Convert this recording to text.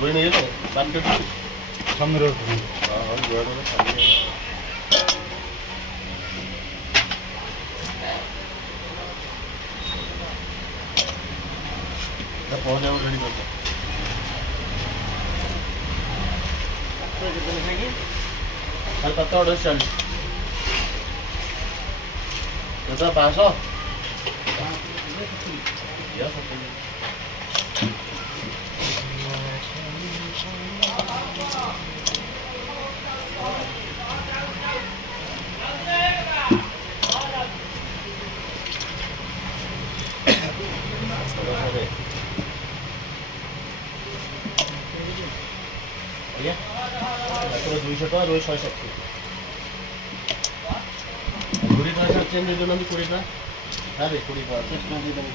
রুই নিয়ে যেত বানতে সামনে রোড पहुंच जाओ रेडी कर कल पत्ता ऑर्डर चल जैसा 500 या सब তারপরে 200 টাকা রোজ 670 20 টাকা চেঞ্জের জন্য আমি 20 টাকা হ্যাঁ রে 20 টাকা চেক করে দিলাম